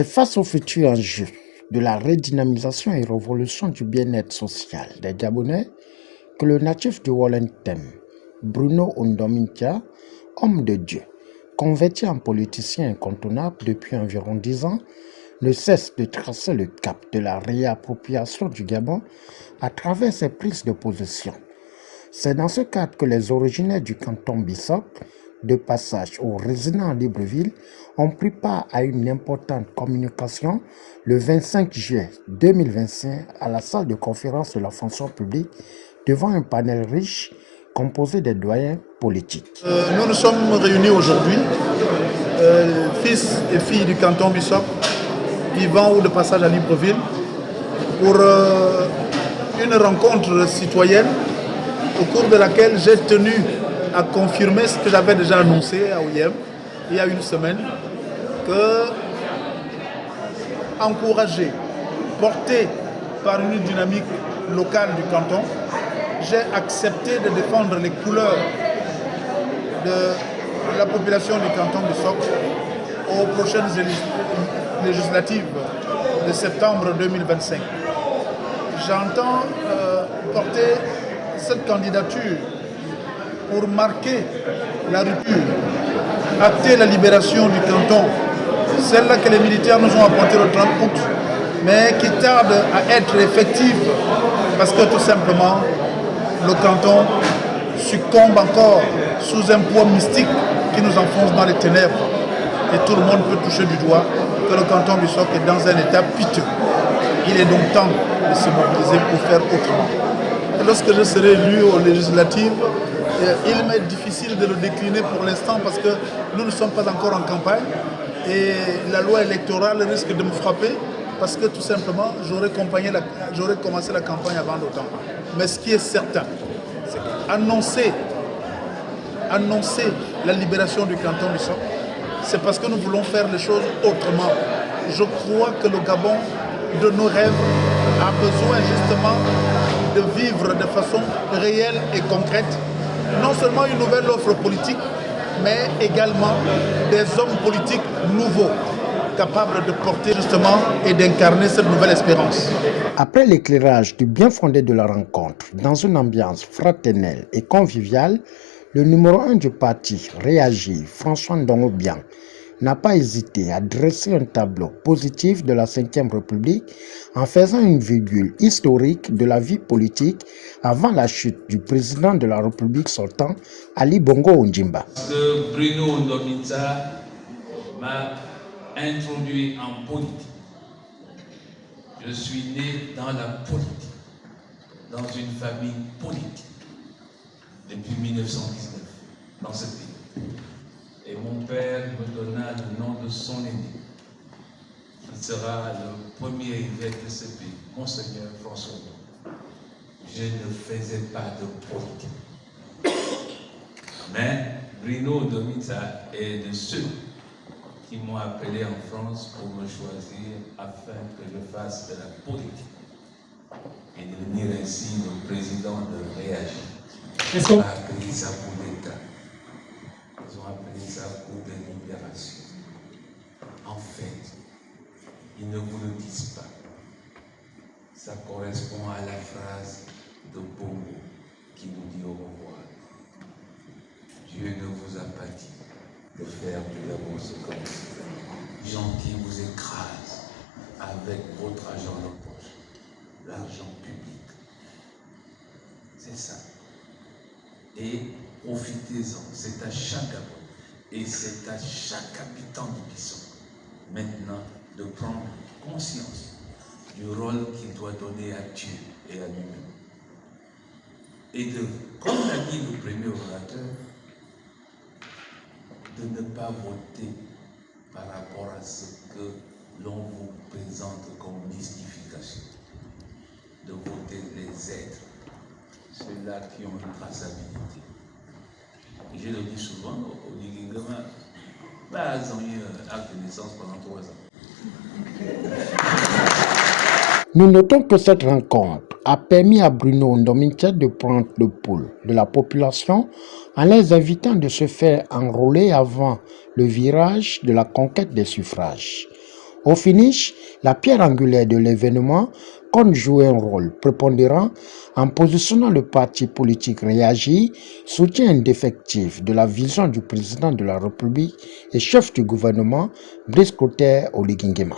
C'est face aux futurs enjeux de la redynamisation et révolution du bien-être social des Gabonais que le natif de Wollentem, Bruno Ndomintia, homme de Dieu, converti en politicien incontournable depuis environ 10 ans, ne cesse de tracer le cap de la réappropriation du Gabon à travers ses prises de position. C'est dans ce cadre que les originaires du canton Bissok, de passage aux résidents à Libreville, ont pris part à une importante communication le 25 juillet 2025 à la salle de conférence de la fonction publique devant un panel riche composé des doyens politiques. Nous nous sommes réunis aujourd'hui, fils et filles du canton Bissok, vivant ou de passage à Libreville, pour une rencontre citoyenne au cours de laquelle j'ai tenu à confirmer ce que j'avais déjà annoncé à OIM il y a une semaine, que encouragé, porté par une dynamique locale du canton, j'ai accepté de défendre les couleurs de la population du canton de Bissok aux prochaines législatives de septembre 2025. J'entends porter cette candidature pour marquer la rupture, acter la libération du canton, celle-là que les militaires nous ont apportée le 30 août, mais qui tarde à être effective parce que tout simplement le canton succombe encore sous un poids mystique qui nous enfonce dans les ténèbres. Et tout le monde peut toucher du doigt que le canton Bissok est dans un état piteux. Il est donc temps de se mobiliser pour faire autrement. Et lorsque je serai élu aux législatives, il m'est difficile de le décliner pour l'instant parce que nous ne sommes pas encore en campagne et la loi électorale risque de me frapper parce que tout simplement j'aurais commencé la campagne avant le temps. Mais ce qui est certain, c'est qu'annoncer la libération du canton Bissok, c'est parce que nous voulons faire les choses autrement. Je crois que le Gabon de nos rêves a besoin justement de vivre de façon réelle et concrète, non seulement une nouvelle offre politique, mais également des hommes politiques nouveaux, capables de porter justement et d'incarner cette nouvelle espérance. Après l'éclairage du bien fondé de la rencontre, dans une ambiance fraternelle et conviviale, le numéro 1 du parti, Réagir, François Ndongo-Bian, n'a pas hésité à dresser un tableau positif de la Ve République en faisant une virgule historique de la vie politique avant la chute du président de la République sortant, Ali Bongo Ondimba. Bruno Ndomintia m'a introduit en politique. Je suis né dans la politique, dans une famille politique, depuis 1919, dans ce pays. Et mon père me donna le nom de son aîné, qui sera le premier évêque de ce pays, Monseigneur François. Je ne faisais pas de politique. Mais Bruno Ndomintia est de ceux qui m'ont appelé en France pour me choisir afin que je fasse de la politique et devenir ainsi le président de Réagir. Ils ont appelé ça pour l'État. Ils ont appelé ça pour des libérations. En fait, ils ne vous le disent pas. Ça correspond à la phrase de Bongo qui nous dit au revoir. Dieu ne vous a pas dit de faire du Gabon ce comme gentil vous écrase avec votre argent de poche, l'argent public. C'est ça. Et profitez-en, c'est à chaque Gabon et c'est à chaque habitant du Bissok maintenant de prendre conscience du rôle qu'il doit donner à Dieu et à lui-même. Et de, comme l'a dit le premier orateur, de ne pas voter par rapport à ce que l'on vous présente comme mystification, de voter les êtres, ceux-là qui ont une traçabilité. Et je le dis souvent au Ligingama, ils ont eu un acte de naissance pendant 3 ans. Nous notons que cette rencontre a permis à Bruno Ndomintia de prendre le pouls de la population en les invitant de se faire enrôler avant le virage de la conquête des suffrages. Au finish, la pierre angulaire de l'événement compte jouer un rôle prépondérant en positionnant le parti politique Réagi, soutien indéfectible de la vision du président de la République et chef du gouvernement, Brice Clotaire Oligui Nguema.